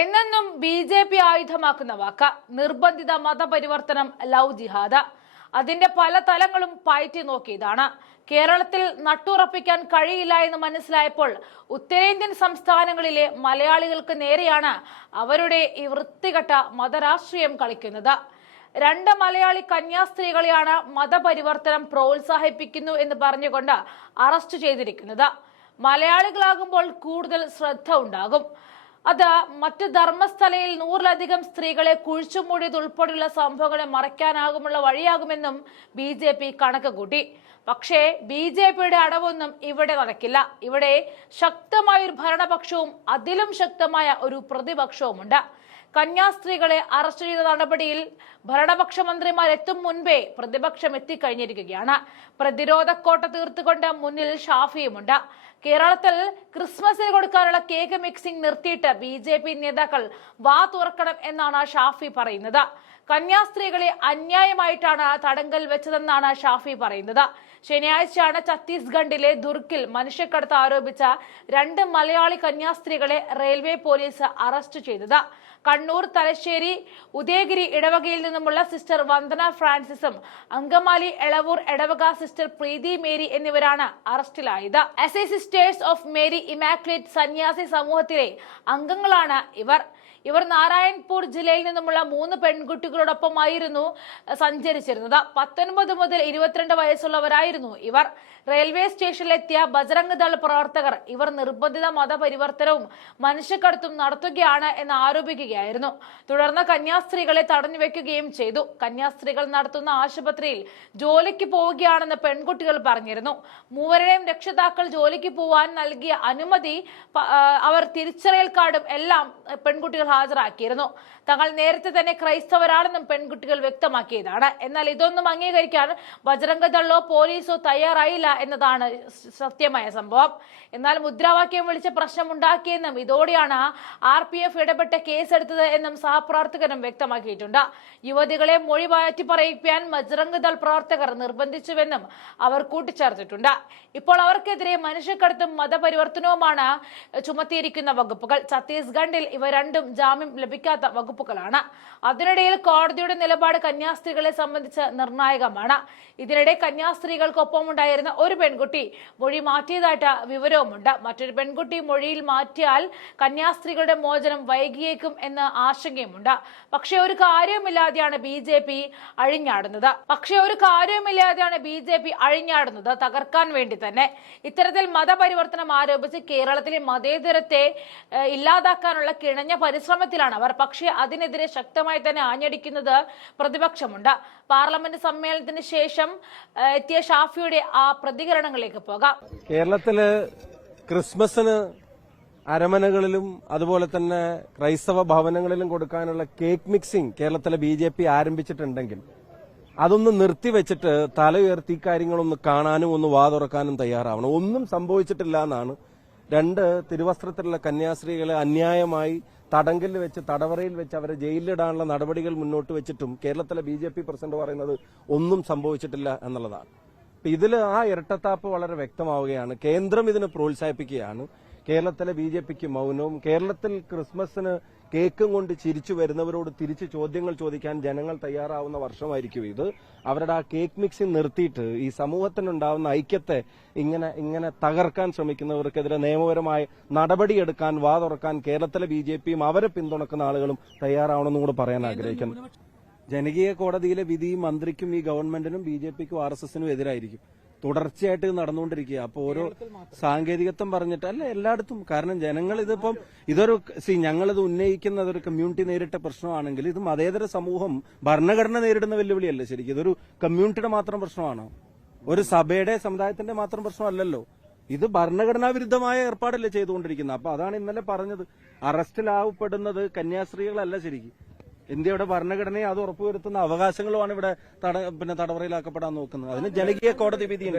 എന്നെന്നും ബി.ജെ.പി. ആയുധമാക്കുന്ന വാക്ക് നിർബന്ധിത മതപരിവർത്തനം, ലവ് ജിഹാദ്. അതിന്റെ പല തലങ്ങളും പയറ്റി നോക്കിയതാണ്. കേരളത്തിൽ നട്ടുറപ്പിക്കാൻ കഴിയില്ല എന്ന് മനസ്സിലായപ്പോൾ ഉത്തരേന്ത്യൻ സംസ്ഥാനങ്ങളിലെ മലയാളികൾക്ക് നേരെയാണ് അവരുടെ ഈ വൃത്തികെട്ട മതരാഷ്ട്രീയം കളിക്കുന്നത്. 2 മലയാളി കന്യാസ്ത്രീകളെയാണ് മതപരിവർത്തനം പ്രോത്സാഹിപ്പിക്കുന്നു എന്ന് പറഞ്ഞുകൊണ്ട് അറസ്റ്റ് ചെയ്തിരിക്കുന്നത്. മലയാളികളാകുമ്പോൾ കൂടുതൽ ശ്രദ്ധ ഉണ്ടാകും. അത് മറ്റ് ധർമ്മസ്ഥലയിൽ 100-ലധികം സ്ത്രീകളെ കുഴിച്ചുമൂടിയത് ഉൾപ്പെടെയുള്ള സംഭവങ്ങളെ മറയ്ക്കാനാകുമുള്ള വഴിയാകുമെന്നും ബി.ജെ.പി. കണക്ക് കൂട്ടി. പക്ഷേ ബി.ജെ.പിയുടെ അടവൊന്നും ഇവിടെ നടക്കില്ല. ഇവിടെ ശക്തമായ ഒരു ഭരണപക്ഷവും അതിലും ശക്തമായ ഒരു പ്രതിപക്ഷവുമുണ്ട്. കന്യാസ്ത്രീകളെ അറസ്റ്റ് ചെയ്ത നടപടിയിൽ ഭരണപക്ഷ മന്ത്രിമാർ എത്തും മുൻപേ പ്രതിപക്ഷം എത്തിക്കഴിഞ്ഞിരിക്കുകയാണ്. പ്രതിരോധ കോട്ട തീർത്തുകൊണ്ട് മുന്നിൽ ഷാഫിയുമുണ്ട്. കേരളത്തിൽ ക്രിസ്മസിന് കൊടുക്കാനുള്ള കേക്ക് മിക്സിംഗ് നിർത്തിയിട്ട് ബി.ജെ.പി. നേതാക്കൾ വാ തുറക്കണം എന്നാണ് ഷാഫി പറയുന്നത്. കന്യാസ്ത്രീകളെ അന്യായമായിട്ടാണ് തടങ്കൽ വെച്ചതെന്നാണ് ഷാഫി പറയുന്നത്. ശനിയാഴ്ചയാണ് ഛത്തീസ്ഗഡിലെ ദുർഗിൽ മനുഷ്യക്കടത്ത് ആരോപിച്ച 2 മലയാളി കന്യാസ്ത്രീകളെ റെയിൽവേ പോലീസ് അറസ്റ്റ് ചെയ്തത്. കണ്ണൂർ, തലശ്ശേരി, ഉദയഗിരി ഇടവകയിൽ നിന്നുമുള്ള സിസ്റ്റർ വന്ദന ഫ്രാൻസിസും അങ്കമാലി എളവൂർ ഇടവക സിസ്റ്റർ പ്രീതി മേരി എന്നിവരാണ് അറസ്റ്റിലായത്. എസ്.ഐ. സിസ്റ്റേഴ്സ് ഓഫ് മേരി ഇമാക്കുലേറ്റ് സന്യാസി സമൂഹത്തിലെ അംഗങ്ങളാണ് ഇവർ നാരായൺപൂർ ജില്ലയിൽ നിന്നുമുള്ള 3 പെൺകുട്ടികളോടൊപ്പമായിരുന്നു സഞ്ചരിച്ചിരുന്നത്. 19 മുതൽ 22 വയസ്സുള്ളവരായിരുന്നു ഇവർ. റെയിൽവേ സ്റ്റേഷനിലെത്തിയ ബജറംഗ് ദൾ പ്രവർത്തകർ ഇവർ നിർബന്ധിത മതപരിവർത്തനവും മനുഷ്യക്കടത്തും നടത്തുകയാണ് എന്ന് ആരോപിക്കുകയായിരുന്നു. തുടർന്ന് കന്യാസ്ത്രീകളെ തടഞ്ഞുവെക്കുകയും ചെയ്തു. കന്യാസ്ത്രീകൾ നടത്തുന്ന ആശുപത്രിയിൽ ജോലിക്ക് പോവുകയാണെന്ന് പെൺകുട്ടികൾ പറഞ്ഞിരുന്നു. 3 രക്ഷിതാക്കൾ ജോലിക്ക് പോവാൻ നൽകിയ അനുമതി, അവർ തിരിച്ചറിയൽ കാർഡും എല്ലാം പെൺകുട്ടികൾ ഹാജരാക്കിയിരുന്നു. തങ്ങൾ നേരത്തെ തന്നെ ക്രൈസ്തവരാണെന്നും പെൺകുട്ടികൾ വ്യക്തമാക്കിയതാണ്. എന്നാൽ ഇതൊന്നും അംഗീകരിക്കാൻ ബജറംഗ് ദളോ പോലീസോ തയ്യാറായില്ല എന്നതാണ് സത്യമായ സംഭവം. എന്നാൽ മുദ്രാവാക്യം വിളിച്ച് പ്രശ്നമുണ്ടാക്കിയെന്നും ഇതോടെയാണ് RPF ഇടപെട്ട് കേസെടുത്തത് എന്നും സഹപ്രവർത്തകരും വ്യക്തമാക്കിയിട്ടുണ്ട്. യുവതികളെ മൊഴി മാറ്റി പറയിക്കാൻ ബജറംഗ് ദൾ പ്രവർത്തകർ നിർബന്ധിച്ചുവെന്നും അവർ കൂട്ടിച്ചേർത്തിട്ടുണ്ട്. ഇപ്പോൾ അവർക്കെതിരെ മനുഷ്യക്കടത്തും മതപരിവർത്തനവുമാണ് ചുമത്തിയിരിക്കുന്ന വകുപ്പുകൾ. ഛത്തീസ്ഗഡിൽ ഇവ രണ്ടും ജാമ്യം ലഭിക്കാത്ത വകുപ്പുകളാണ്. അതിനിടയിൽ കോടതിയുടെ നിലപാട് കന്യാസ്ത്രീകളെ സംബന്ധിച്ച് നിർണായകമാണ്. ഇതിനിടെ കന്യാസ്ത്രീകൾക്കൊപ്പം ഉണ്ടായിരുന്ന ഒരു പെൺകുട്ടി മൊഴി മാറ്റിയതായിട്ട് വിവരവുമുണ്ട്. മറ്റൊരു പെൺകുട്ടി മൊഴിയിൽ മാറ്റിയാൽ കന്യാസ്ത്രീകളുടെ മോചനം വൈകിയേക്കും എന്ന ആശങ്കയുമുണ്ട്. പക്ഷേ ഒരു കാര്യവുമില്ലാതെയാണ് ബി.ജെ.പി. അഴിഞ്ഞാടുന്നത് തകർക്കാൻ വേണ്ടി തന്നെ. ഇത്തരത്തിൽ മതപരിവർത്തനം ആരോപിച്ച് കേരളത്തിലെ മതേതരത്തെ ഇല്ലാതാക്കാനുള്ള കിണഞ്ഞ പരിശ്രമത്തിലാണ് അവർ. പക്ഷേ അതിനെതിരെ ശക്തമായി തന്നെ ആഞ്ഞടിക്കുന്നത് പ്രതിപക്ഷമുണ്ട്. പാർലമെന്റ് സമ്മേളനത്തിന് ശേഷം എത്തിയ ഷാഫിയുടെ ആ പ്രതികരണങ്ങളിലേക്ക് പോകാം. കേരളത്തില് ക്രിസ്മസിന് അരമനകളിലും അതുപോലെ തന്നെ ക്രൈസ്തവ ഭവനങ്ങളിലും കൊടുക്കാനുള്ള കേക്ക് മിക്സിംഗ് കേരളത്തിലെ ബി.ജെ.പി. ആരംഭിച്ചിട്ടുണ്ടെങ്കിൽ അതൊന്ന് നിർത്തിവെച്ചിട്ട് തല ഉയർത്തി കാര്യങ്ങളൊന്ന് കാണാനും ഒന്ന് വാ തുറക്കാനും തയ്യാറാവണം. ഒന്നും സംഭവിച്ചിട്ടില്ല എന്നാണ് 2 തിരുവസ്ത്രത്തിലുള്ള കന്യാസ്ത്രീകളെ അന്യായമായി തടങ്കലിൽ വെച്ച്, തടവറയിൽ വെച്ച് അവരെ ജയിലിലിടാനുള്ള നടപടികൾ മുന്നോട്ട് വെച്ചിട്ടും കേരളത്തിലെ ബി.ജെ.പി. പ്രസിഡന്റ് പറയുന്നത് ഒന്നും സംഭവിച്ചിട്ടില്ല എന്നുള്ളതാണ്. ഇതിൽ ആ ഇരട്ടത്താപ്പ് വളരെ വ്യക്തമാവുകയാണ്. കേന്ദ്രം ഇതിന് പ്രോത്സാഹിപ്പിക്കുകയാണ്. കേരളത്തിലെ ബി.ജെ.പിക്ക് മൗനവും. കേരളത്തിൽ ക്രിസ്മസിന് കേക്കും കൊണ്ട് ചിരിച്ചു വരുന്നവരോട് തിരിച്ച് ചോദ്യങ്ങൾ ചോദിക്കാൻ ജനങ്ങൾ തയ്യാറാവുന്ന വർഷമായിരിക്കും ഇത്. അവരുടെ ആ കേക്ക് മിക്സിംഗ് നിർത്തിയിട്ട് ഈ സമൂഹത്തിനുണ്ടാവുന്ന ഐക്യത്തെ ഇങ്ങനെ തകർക്കാൻ ശ്രമിക്കുന്നവർക്കെതിരെ നിയമപരമായ നടപടിയെടുക്കാൻ, വാ തുറക്കാൻ കേരളത്തിലെ ബി.ജെ.പിയും അവരെ പിന്തുണക്കുന്ന ആളുകളും തയ്യാറാവണമെന്നും കൂടെ പറയാൻ ആഗ്രഹിക്കുന്നു. ജനകീയ കോടതിയിലെ വിധി മന്ത്രിക്കും ഈ ഗവൺമെന്റിനും ബി.ജെ.പിക്കും RSSനും എതിരായിരിക്കും. തുടർച്ചയായിട്ട് നടന്നുകൊണ്ടിരിക്കുക. അപ്പോൾ ഓരോ സാങ്കേതികത്വം പറഞ്ഞിട്ട് അല്ല എല്ലായിടത്തും. കാരണം ജനങ്ങൾ ഇതിപ്പം ഞങ്ങളിത് ഉന്നയിക്കുന്നത് ഒരു കമ്മ്യൂണിറ്റി നേരിട്ട പ്രശ്നമാണെങ്കിൽ ഇത് മതേതര സമൂഹം, ഭരണഘടന നേരിടുന്ന വെല്ലുവിളിയല്ല ശരിക്കും. ഇതൊരു കമ്മ്യൂണിറ്റിയുടെ മാത്രം പ്രശ്നമാണോ? ഒരു സഭയുടെ, സമുദായത്തിന്റെ മാത്രം പ്രശ്നമല്ലല്ലോ. ഇത് ഭരണഘടനാ വിരുദ്ധമായ ഏർപ്പാടല്ലേ ചെയ്തുകൊണ്ടിരിക്കുന്നത്. അപ്പൊ അതാണ് ഇന്നലെ പറഞ്ഞത്. അറസ്റ്റിലാവപ്പെടുന്നത് കന്യാസ്ത്രീകളല്ല ശരിക്കും. ഇന്ത്യയുടെ ഭരണഘടനയെ അത് ഉറപ്പുവരുത്തുന്ന അവകാശങ്ങളുമാണ് ഇവിടെ തടവറയിലാക്കപ്പെടാൻ നോക്കുന്നത്. അതിന് ജനകീയ കോടതി വിധിയുണ്ടാവും.